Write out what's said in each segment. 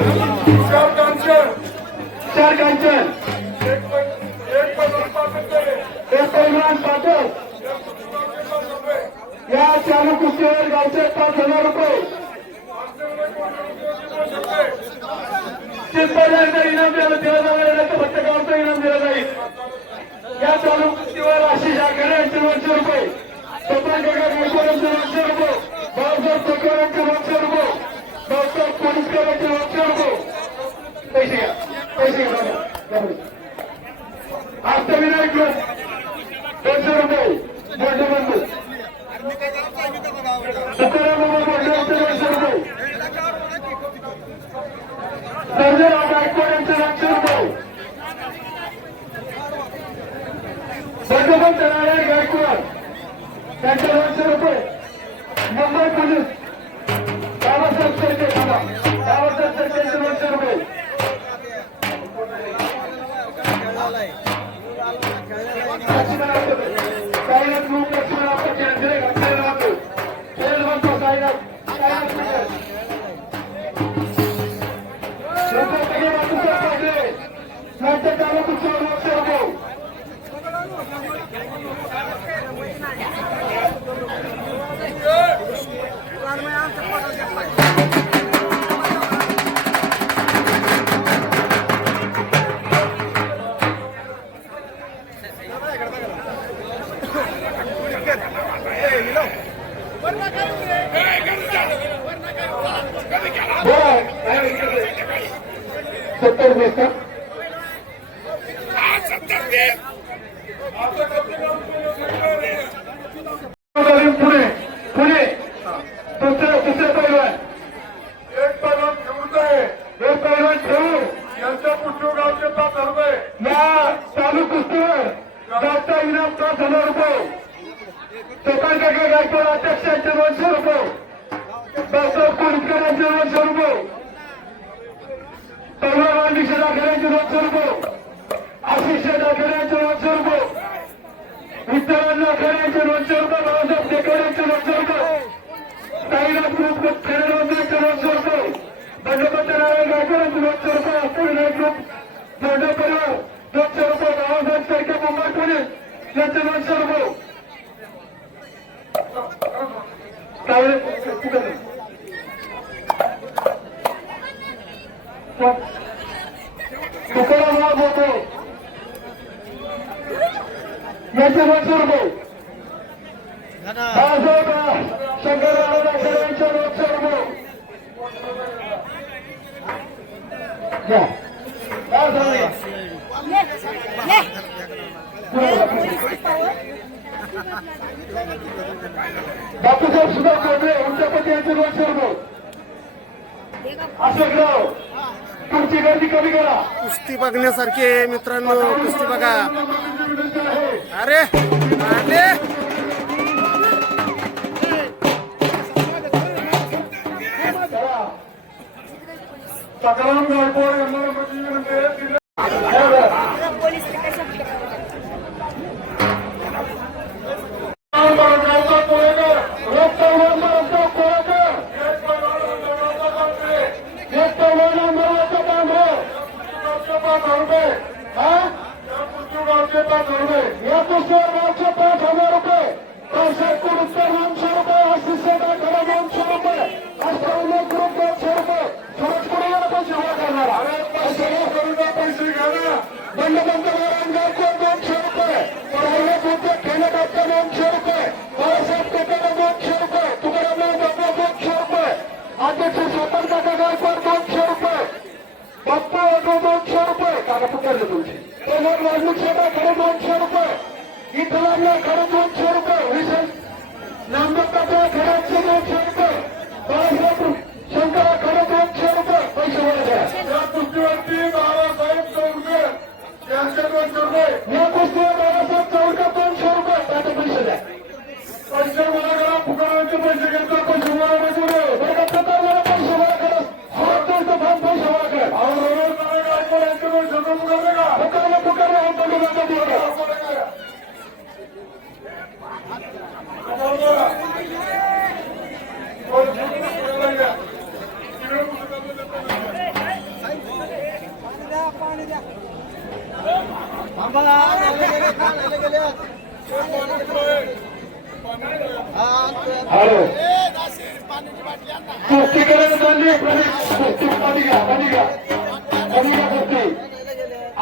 चार कांचन. चार एक पैलवान पाठक या चालू कुस्तीवर गावचे पाच हजार रुपये. आमच्याकडे इनाम दिलं दिलं जाणार फक्त गावचं इनाम दिलं जाईल. या चालू कुस्तीवर आशिष आघाडे यांचे दोनशे रुपये. स्वतः गगा यांचे दोनशे रुपये. बाळासाहेब यांचे दोनशे रुपये. बाळासाहेब पोलिसकर यांचे दोनशे रुपये पैसे पुणे पुणे दुसरे दुसरे पैलवान एक पन्नास घेऊन जाय. हे पैलवान ठेवू यांच्या पुष्पगावचे पाच रुपये या चालू कुस्तीवर जास्त इनाम पाच हजार रुपये चोपाल गायकवाड अध्यक्ष दोनशे रुपये बाळासाहेब कोळीकर दोनशे रुपये पैलवान दोनशे रुपये आशिष आखेर यांचे दोनशे रुपये विठ्ठल यांचे दोनशे बाळासाहेब देकर यांचे दोनशे साईनाथ ग्रुप खेळ यांचे दोनशे नारायण यांचे ग्रुप मुंबई यांचे तुकाराम बोलतो यांचे दोनशे रुपये बाळासाहेब शंकरराव गायकवाड यांचे दोनशे बापूसाहेब सुद्धा कोंबडे उंचापती यांचे दोनशे रुपये अशोकराव तुमची गर्दी कमी करा. कुस्ती बघण्यासारखी आहे मित्रांनो कुस्ती बघा. अरे अरे. सकाराम गायकवाड यांना बाप्पा वाटो दोनशे रुपये काका पुकारले तुमचे प्रमोद वाल्मिक शेटा खडे दोनशे रुपये इथलांना खडे दोनशे रुपये विशेष नामदेवकाचा खड्याचे दोनशे रुपये बाळासाहेब शंकरा खडे दोनशे रुपये पैसे वर द्या या कुस्तीवरती बाळासाहेब चौगुले यांचे दोनशे रुपये. या कुस्तीवर बाळासाहेब चौका दोनशे रुपये ताटे पैसे द्या पैसे गोळा करा. फुकटाचे पैसे घेतला पैसे गोळा तो बहुत बहुत सवाल है और रोड करेगा आपको ऐसे में जगह मुकारेगा मुकाबला मुकाबला हम तो लोग तो बोलेगा हॅलो. कुस्ती चालली कुस्ती पाणी घ्या पाणी घ्या पाणी घ्या कुस्ती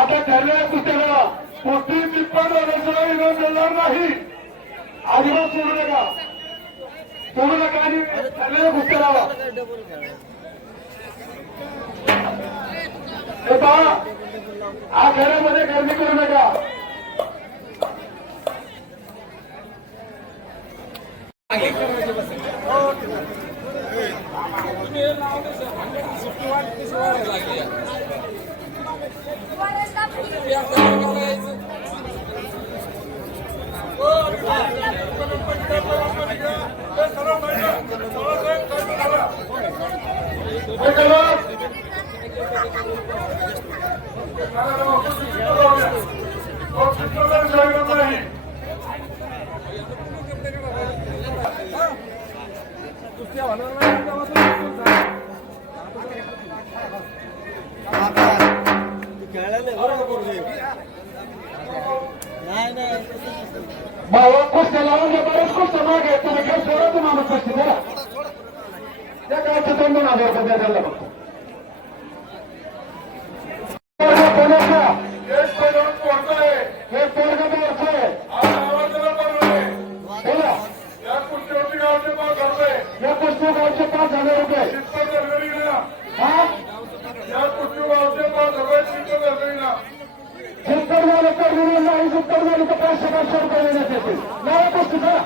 आता ठरलेल्या कुस्त्याला कुस्ती तिप्पट झाल्याशिवाय विरोध मिळणार नाही. अजिबात सोडू नका. सोडू नका आणि ठरलेल्या कुस्त्याला हे पहा आखाड्यामध्ये गर्दी करू नका. हे भावा कुस्त्या लावून घ्या बरेच कुस्त्या मागे तुम्ही घेऊन सोडा तुम्हाला कुस्ती द्या त्या कायचे दोन दोन हजार रुपये द्या त्याला फक्त हे या कुस्ती गावचे पाच हजार रुपये चित्त दरगडी ना हा या कुस्ती गावचे पाच रुपये चित्त दरगडी ना सत्तर झालं तर म्हणून नाही सत्तर झालं तर पाचशे पाचशे रुपये देण्यात येतील लावा कुस्ती करा.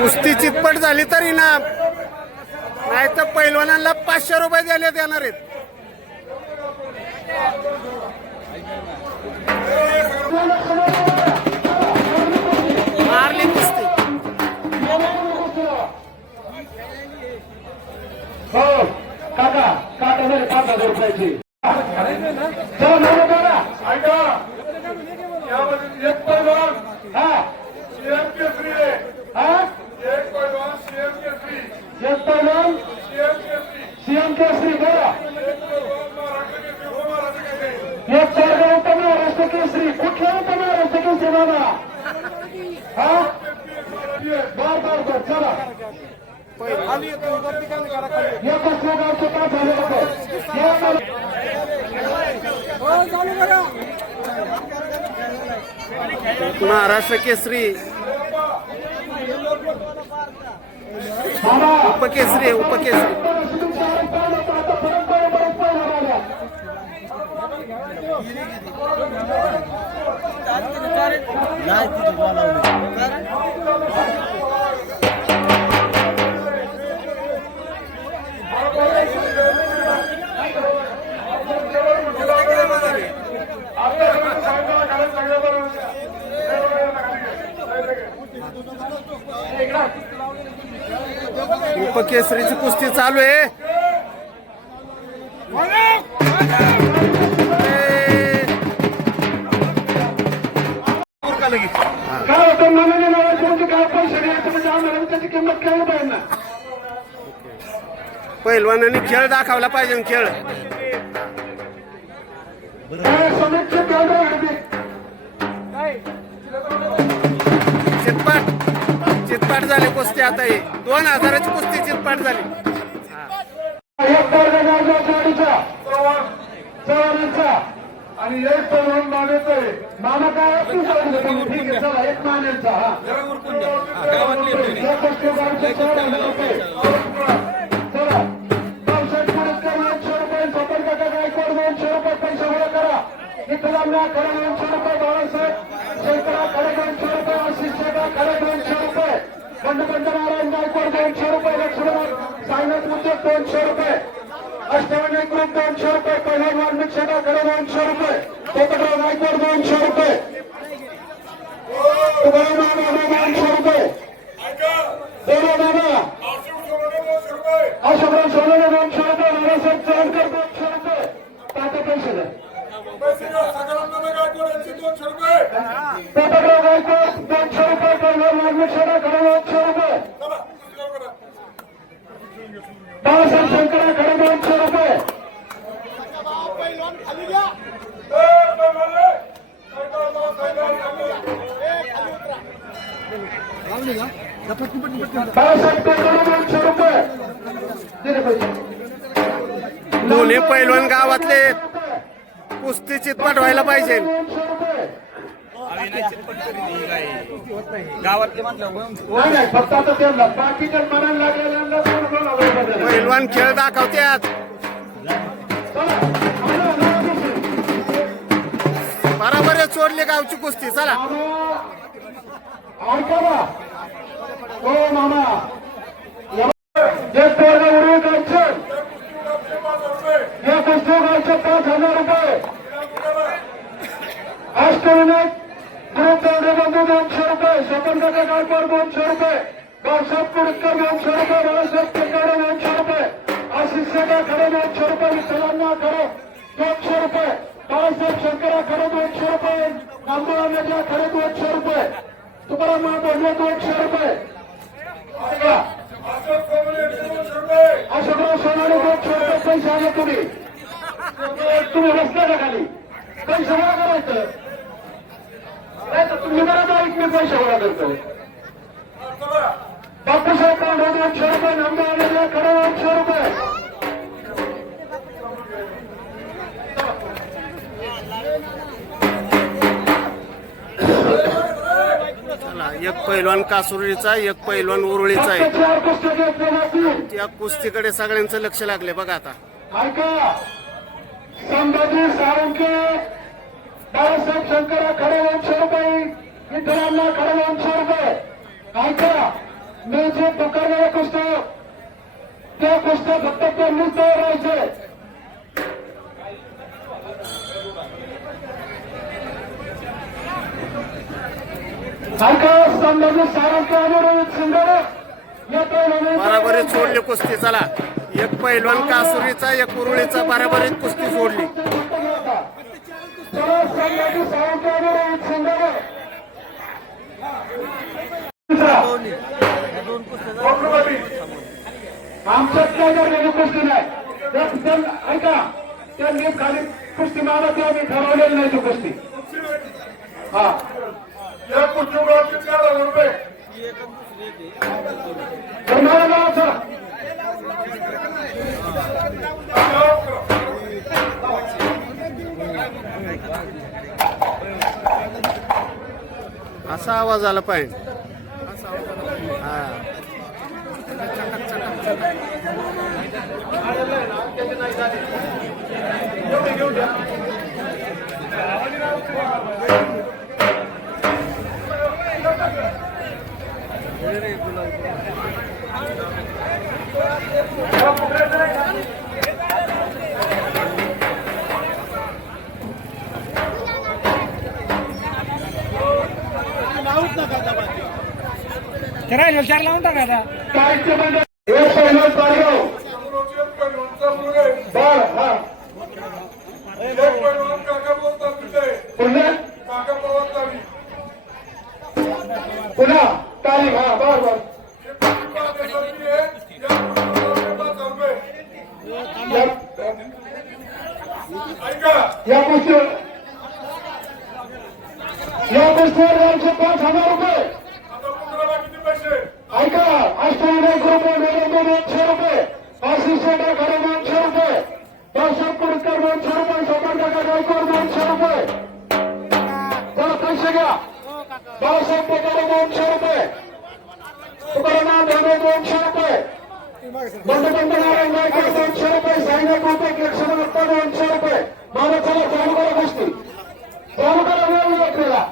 कुस्ती चितपट झाली तरी ना. नाही तर पैलवानांना पाचशे रुपये दिले देणार आहेत. मारली कुस्ती. हो काका काका रुपयाची. होता होता एक कसल्या गावचे पाच हजार रुपये या मला. महाराष्ट्र केसरी. बाबा उपकेसरी. आहे, उपकेसरीची कुस्ती चालू आहे. ए, काय होतं काय पैसे द्यायचं म्हणजे आम्हाला त्याची किंमत काय पाहिजे ना खेळ. दाखवला पाहिजे खेळ चितपाट. चितपाट झाली कुस्ती आता ही. दोन हजाराची कुस्ती चितपाट झाली. आणि एक पैलवान मानेच आहे मामा काय तुम्ही? ठीक आहे चला एक मानेचा हा इथला खडे दोनशे रुपये बाळासाहेब शंकरा खडे दोनशे रुपये आशिष शेखा खडे दोनशे रुपये बंडबंड नारायण गायकवाड दोनशे रुपये लक्ष्मण साईनाथ मुद्दत दोनशे रुपये अष्टवणी ग्रुप दोनशे रुपये पहिला वाल्मिक शेखा खडे दोनशे रुपये कोकटराव गायकवाड दोनशे रुपये तुकाराम नाना दोनशे रुपये देवा नाना अशोकराव सोनवणे दोनशे रुपये नानासाहेब चव्हाणकर दोनशे रुपये तात्या पैसे द्या बाळासाहेब शंकरा दोनशे रुपये बाळासाहेब दोनशे रुपये दिले पैसे दोन्ही पैलवान गावातले कुस्ती चितपट व्हायला पाहिजे. पैलवान खेळ दुसरी. बराबर चोरली गावची कुस्ती. चला. मामा ऐका पाच हजार रुपये अष्टविनायक ग्रुप बंधू दोनशे रुपये स्वतंत्र गायकवाड दोनशे रुपये बाळासाहेब पुरस्कार दोनशे रुपये बाळासाहेब टेकाडे दोनशे रुपये आशिष सेगा खडे दोनशे रुपये विठ्ठलांना खडे दोनशे रुपये बाळासाहेब शंकरा खडे दोनशे रुपये नामदेव नदिया खडे दोनशे रुपये तुकाराम बोलले दोनशे रुपये ऐका, अशोकराव सोनारे दोनशे रुपये पैसे आले तुम्ही. तुम्ही बसले खाली. पैसे गोळा करायचं. नाही तर तुम्ही तर मी पैसे गोळा करतो. बापूसाहेब पांढरे रुपये रुपये. एक पैलवान कासुरीचा एक पैलवान उरुळीचा आहे. त्या कुस्तीकडे सगळ्यांचं लक्ष लागले बघा आता. ऐका संभाजी साळुंके बाळासाहेब शंकरा खडे दोनशे रुपये विठ्ठलांना खडे दोनशे रुपये ऐका मी जे पुकारलेलं पुस्तक ते पुस्तक फक्त त्यांनीच तयार राहायचे ऐका संभाजी साळुंके आणि रोहित शिंगारे बराबरीत सोडली कुस्ती चला. एक पैलवान कासुरीचा एक उरुळीचा बराबरीत कुस्ती सोडली. आमच्यात काय झालेली कुस्ती नाही त्या- खाली कुस्ती मारा तेव्हा ठरवलेली नाही ती कुस्ती हा या चार हजार रुपये. असा आवाज आला पाहिजे. हा. साहित्य मंडळ एक पहिलं पालगाव समोरचे पैलवानचा मुलगा आहे. बर हा. या कुटुंबाचे पाच हजार रुपये या- ऐका या गोष्टीवर या गोष्टीवर यांचे पाच हजार रुपये आता कुत्र्याला किती पैसे ऐका अष्टविनायक ग्रुप निलंबन दोनशे रुपये आशिष बंडबंड नारायण गायकवाड दोनशे रुपये साईनाथ रुपये लक्ष्मण दत्ता दोनशे रुपये मला चला चालू करा गोष्टी चालू करा वेळ नाही आपल्याला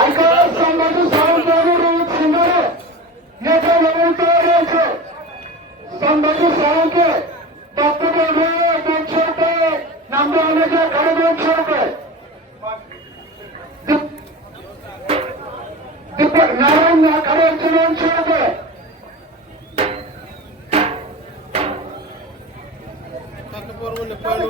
ऐका संभाजी सावंत आणि रोहित शिंगारे याच्या नवीन तयार यायचं संभाजी सावंत डॉक्टर डोंगरे दोनशे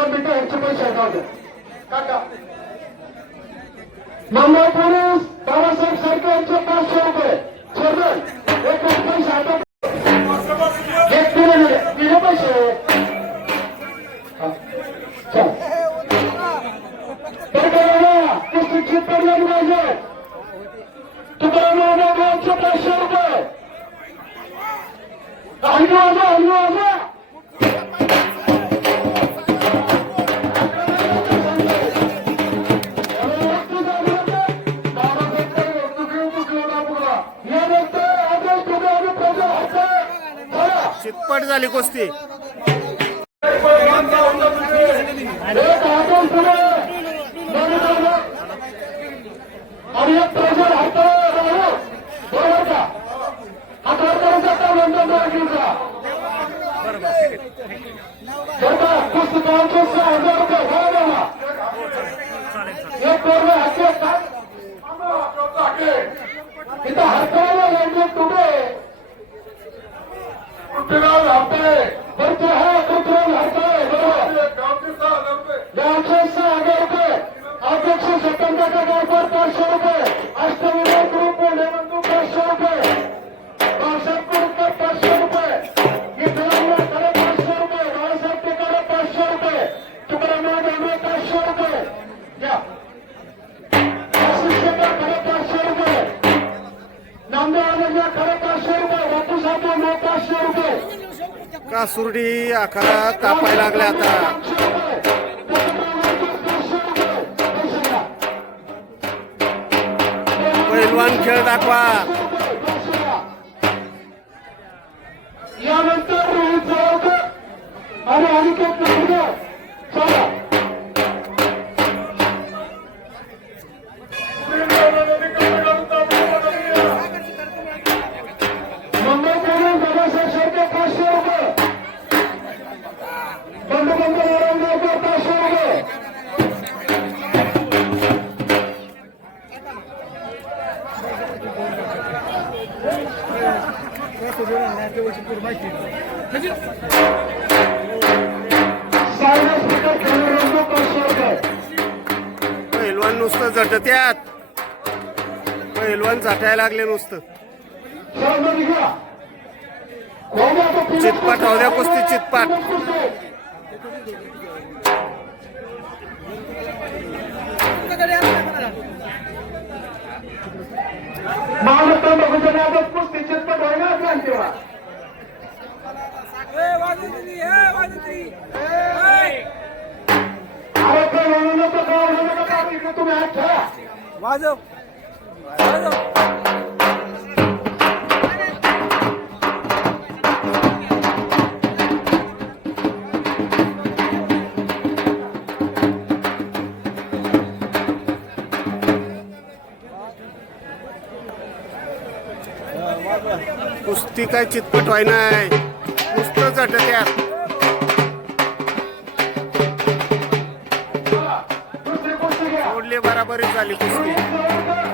हे दोन मिनिटं यांचे पैसे गावले काका. मुंबई पोलीस बाबासाहेब सरकार यांचे पाचशे एक पैसे एक दिले दिले पैसे. हा. चल. तुकाराम कुस्तीची परिणाम दोनशे पाचशे रुपये. हलवी वाजा हलवी हक्क झाली कुस्ती एक आदेश तुम्ही आणि एक प्रेशर हाताळा राहू बरोबर का हाताळ करायचा का नंतर राखीचा बरं का कुस्ती कामचे सहा हजार रुपये बरोबर ना एक पोरगा हाते काय इथं हाताळायला लागले तुम्ही पृथ्वीराज हापे बरं हा कुत्रण हाताळे बरोबर गावचे सहा हजार रुपये दोनशे सहा हजार रुपये अध्यक्ष स्वतंत्र गावकर पाचशे रुपये. अष्टविनायक ग्रुप बंधू पाचशे रुपये. बाळासाहेब कुरकर पाचशे रुपये. विठ्ठलराव खरे पाचशे रुपये. बाळासाहेब टिकारे पाचशे रुपये. तुकारामराव डांबरे पाचशे रुपये. या. आशिष खरे पाचशे रुपये. नामदेव आनंद खरे पाचशे रुपये. बापू पाचशे रुपये. कासुर्डी आकारात तापायला आता? पैलवान खेळ दाखवा. यानंतर रोहित आणि अनिकेत पहिलवान नुसतं झटत्यात. पहिलवान झटायला लागले नुसतं. चितपाट राहू कुस्ती चितपाट. महाराष्ट्र कुस्ती चितपट आहे ना क्रांतीवा अरे ते म्हणू नको का म्हणू नका का इकडे तुम्ही हात ठेवा वाजव. वाजव. कुस्ती काय चितपट व्हाय नाही झटत्यात दुसरी कुस्ती घ्या बराबरी झाली कुस्ती.